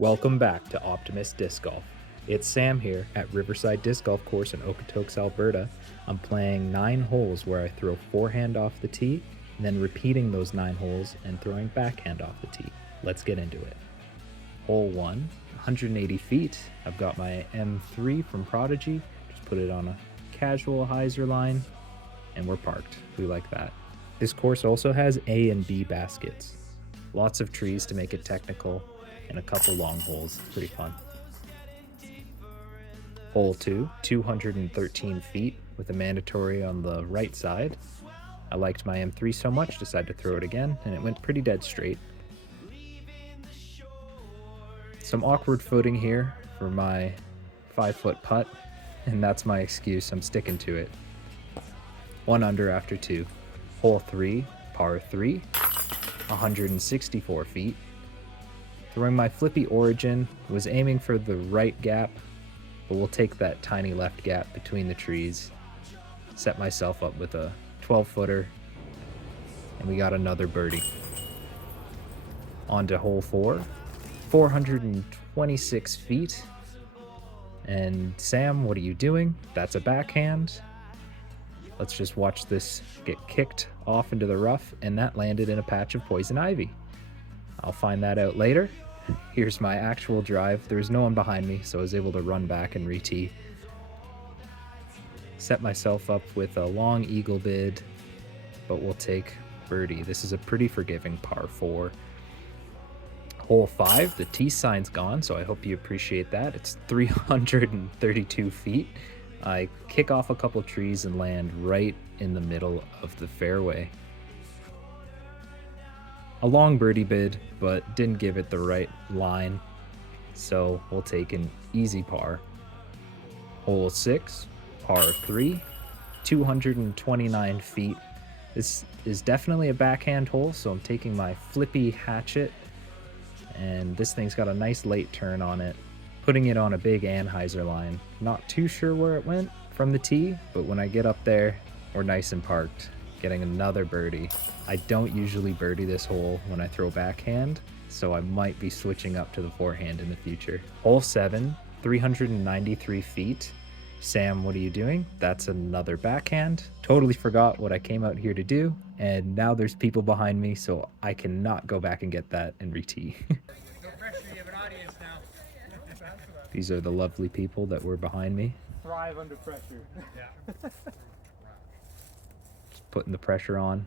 Welcome back to Optimist Disc Golf. It's Sam here at Riverside Disc Golf Course in Okotoks, Alberta. I'm playing 9 holes where I throw forehand off the tee, and then repeating those 9 holes and throwing backhand off the tee. Let's get into it. Hole 1, 180 feet. I've got my M3 from Prodigy. Just put it on a casual hyzer line, and we're parked. We like that. This course also has A and B baskets. Lots of trees to make it technical, and a couple long holes. Pretty fun. Hole 2, 213 feet with a mandatory on the right side. I liked my M3 so much, decided to throw it again, and it went pretty dead straight. Some awkward footing here for my 5-foot putt, and that's my excuse. I'm sticking to it. 1 under after 2. Hole 3, par 3, 164 feet. Throwing my flippy origin, was aiming for the right gap, but we'll take that tiny left gap between the trees. Set myself up with a 12-footer, and we got another birdie. On to hole 4, 426 feet. And Sam, what are you doing? That's a backhand. Let's just watch this get kicked off into the rough, and that landed in a patch of poison ivy. I'll find that out later. Here's my actual drive. There's no one behind me, so I was able to run back and re-tee. Set myself up with a long eagle bid, but we'll take birdie. This is a pretty forgiving par 4. Hole 5, the tee sign's gone, so I hope you appreciate that. It's 332 feet. I kick off a couple trees and land right in the middle of the fairway. A long birdie bid, but didn't give it the right line, so we'll take an easy par. Hole 6, par 3, 229 feet. This is definitely a backhand hole, so I'm taking my flippy hatchet, and this thing's got a nice late turn on it, putting it on a big anhyzer line. Not too sure where it went from the tee, but when I get up there, we're nice and parked, getting another birdie. I don't usually birdie this hole when I throw backhand, so I might be switching up to the forehand in the future. Hole 7, 393 feet. Sam, what are you doing? That's another backhand. Totally forgot what I came out here to do, and now there's people behind me, so I cannot go back and get that and re-tee. No pressure, you have an audience now. These are the lovely people that were behind me. Thrive under pressure. Yeah. Just putting the pressure on.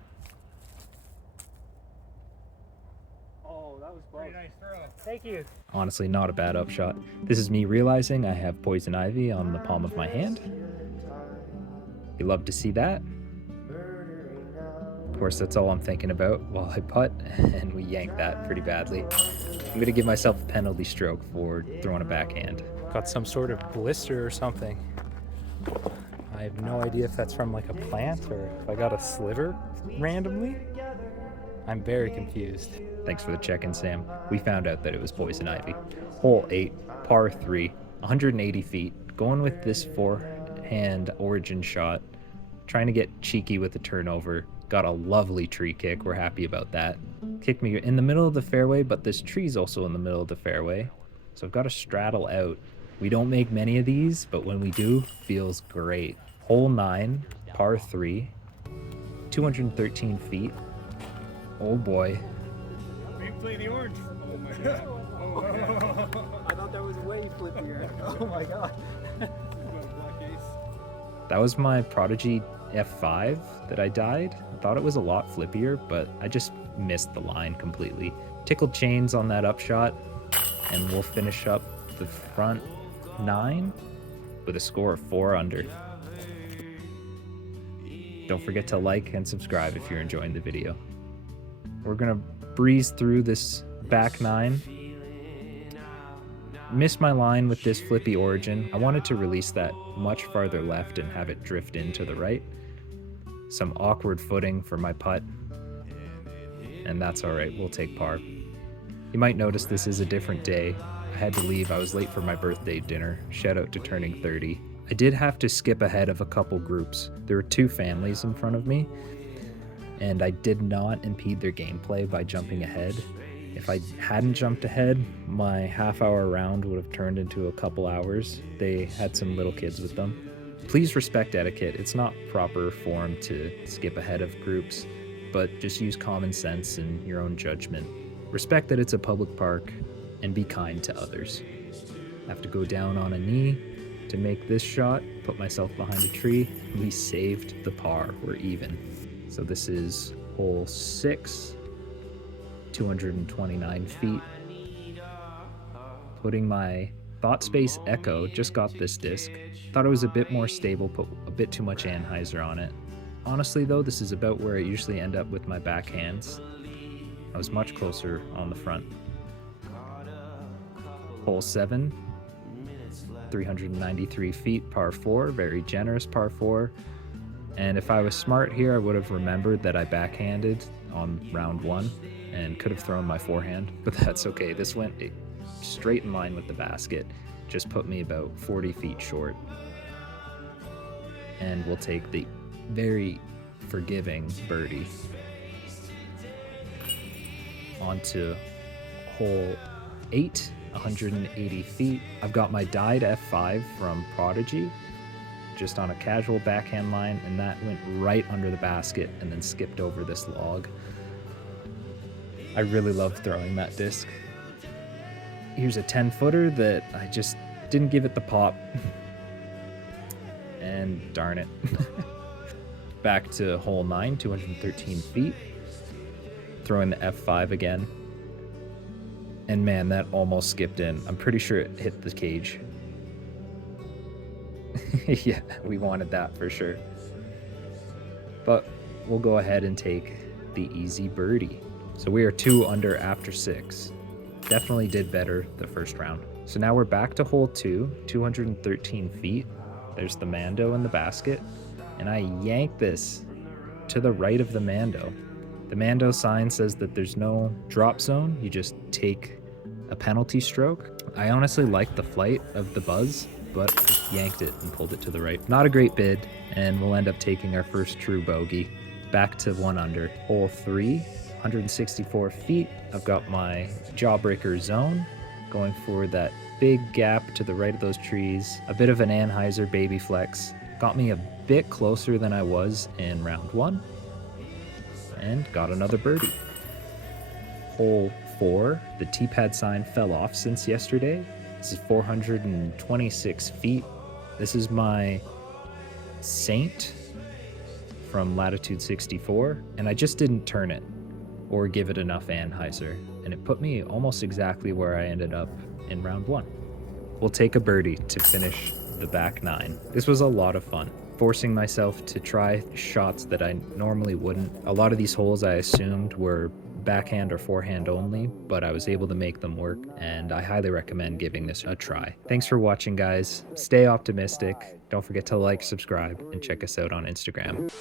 Oh, that was close. Pretty nice throw. Thank you. Honestly, not a bad upshot. This is me realizing I have poison ivy on the palm of my hand. You love to see that. Of course, that's all I'm thinking about while I putt, and we yank that pretty badly. I'm gonna give myself a penalty stroke for throwing a backhand. Got some sort of blister or something. I have no idea if that's from like a plant or if I got a sliver randomly. I'm very confused. Thanks for the check-in, Sam. We found out that it was poison ivy. Hole 8, par 3, 180 feet. Going with this forehand origin shot. Trying to get cheeky with the turnover. Got a lovely tree kick. We're happy about that. Kicked me in the middle of the fairway, but this tree's also in the middle of the fairway. So I've got to straddle out. We don't make many of these, but when we do, feels great. Hole 9, par 3, 213 feet. Oh boy. We play the orange. Oh my god. Oh. I thought that was way flippier. Oh my god. Black ace. That was my Prodigy F5 that I died. I thought it was a lot flippier, but I just missed the line completely. Tickled chains on that upshot, and we'll finish up the front 9 with a score of 4 under. Don't forget to like and subscribe if you're enjoying the video. We're gonna breeze through this back 9. Missed my line with this flippy origin. I wanted to release that much farther left and have it drift into the right. Some awkward footing for my putt, and that's all right, we'll take par. You might notice this is a different day. I had to leave, I was late for my birthday dinner. Shout out to turning 30. I did have to skip ahead of a couple groups. There were 2 families in front of me, and I did not impede their gameplay by jumping ahead. If I hadn't jumped ahead, my half-hour round would have turned into a couple hours. They had some little kids with them. Please respect etiquette. It's not proper form to skip ahead of groups, but just use common sense and your own judgment. Respect that it's a public park and be kind to others. I have to go down on a knee to make this shot, put myself behind a tree. We saved the par, we're even. So this is hole 6, 229 feet. Putting my Thought Space Echo, just got this disc. Thought it was a bit more stable, put a bit too much anhyzer on it. Honestly though, this is about where I usually end up with my backhands. I was much closer on the front. Hole 7, 393 feet, par 4, very generous par 4. And if I was smart here, I would have remembered that I backhanded on round 1 and could have thrown my forehand, but that's okay. This went straight in line with the basket, just put me about 40 feet short. And we'll take the very forgiving birdie. Onto hole 8, 180 feet. I've got my dyed F5 from Prodigy, just on a casual backhand line, and that went right under the basket and then skipped over this log. I really love throwing that disc. Here's a 10-footer that I just didn't give it the pop. And darn it. Back to hole 9, 213 feet. Throwing the F5 again. And man, that almost skipped in. I'm pretty sure it hit the cage. Yeah, we wanted that for sure. But we'll go ahead and take the easy birdie. So we are 2 under after 6. Definitely did better the first round. So now we're back to hole 2, 213 feet. There's the Mando in the basket. And I yank this to the right of the Mando. The Mando sign says that there's no drop zone. You just take a penalty stroke. I honestly like the flight of the buzz, but I yanked it and pulled it to the right. Not a great bid, and we'll end up taking our first true bogey. Back to 1 under. Hole 3, 164 feet. I've got my jawbreaker zone, going for that big gap to the right of those trees. A bit of an anhyzer baby flex. Got me a bit closer than I was in round 1. And got another birdie. Hole 4, the T-pad sign fell off since yesterday. This is 426 feet. This is my Saint from latitude 64, and I just didn't turn it or give it enough anhyzer, and it put me almost exactly where I ended up in round 1. We'll take a birdie to finish the back 9. This was a lot of fun, forcing myself to try shots that I normally wouldn't. A lot of these holes I assumed were backhand or forehand only, but I was able to make them work, and I highly recommend giving this a try. Thanks for watching, guys. Stay optimistic. Don't forget to like, subscribe, and check us out on Instagram.